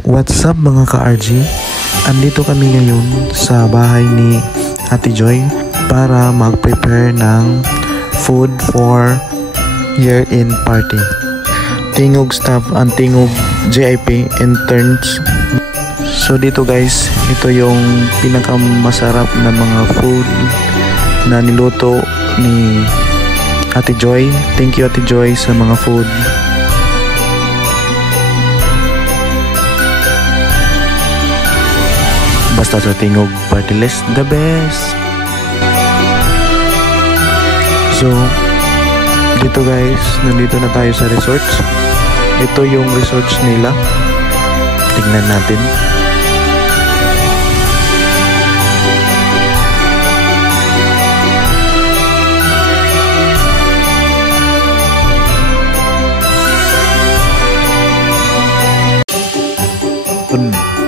What's up mga ka-RG? Andito kami ngayon sa bahay ni Ate Joy para mag-prepare ng food for year-end party. Tingog staff and tingog JIP interns. So dito guys, ito yung pinakamasarap na mga food na niluto ni Ate Joy. Thank you Ate Joy sa mga food. Basta sa tingog party list, the best. So dito guys, nandito na tayo sa resorts. Ito yung resorts nila. Tingnan natin.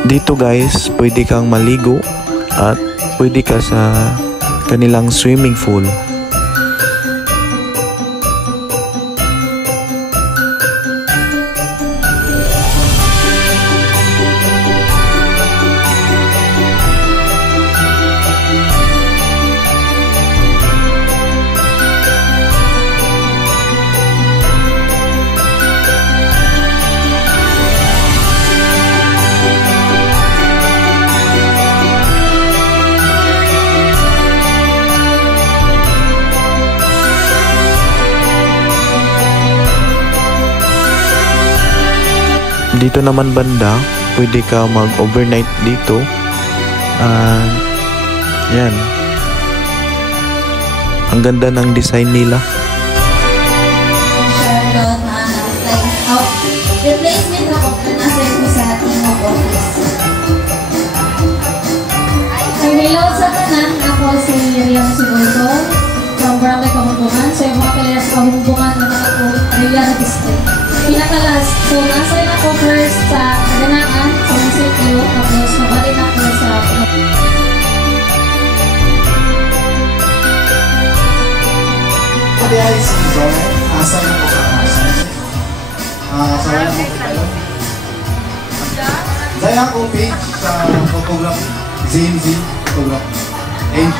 Dito guys, pwede kang maligo at pwede ka sa kanilang swimming pool. Dito naman banda, pwede ka mag-overnight dito. Yan. Ang ganda ng design nila. Replacement ako na nasa ito sa ating office. Hello sa tanan, ako si Rian Sigurdo from Barangay Kamunggungan. So yung mga kalayas Kamunggungan na ako, Rian District. Pinakalas, so nasa ako first sa Kaganaan, sa munisipyo, tapos nabalik ako sa Sabi ay si John, asay na po sa asay na po. Dahil ako page sa photography, ZMZ photography, NG.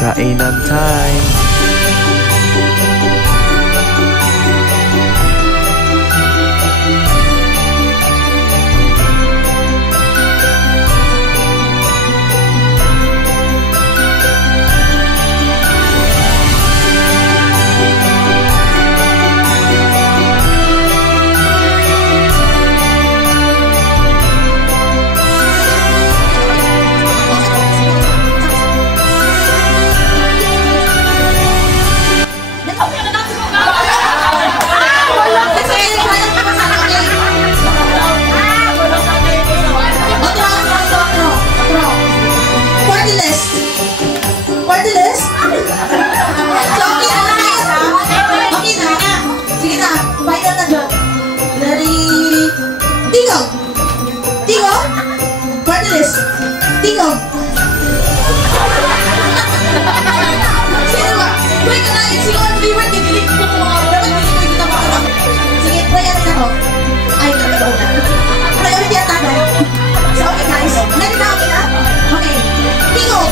Kainan time. Tingog! Sino ba? Wait, kanain sila ang viewer, didilig ko kung mga dapat hindi ko yung tama. Sige, priority ako. Ay, talaga na. Priority at tagay. So, okay guys. Ready na, okay na? Okay. Tingog!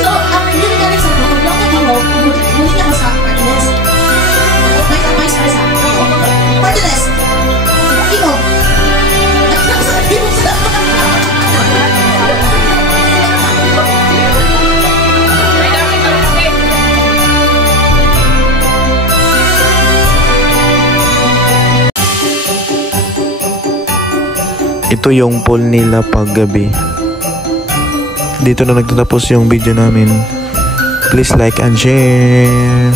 So, ang yun nga rin sa ako, pag lang ka tingog, muli ako sa party list. Vice versa. Party list. Tingog! Ito yung pool nila pag gabi. Dito na nagtatapos yung video namin. Please like and share.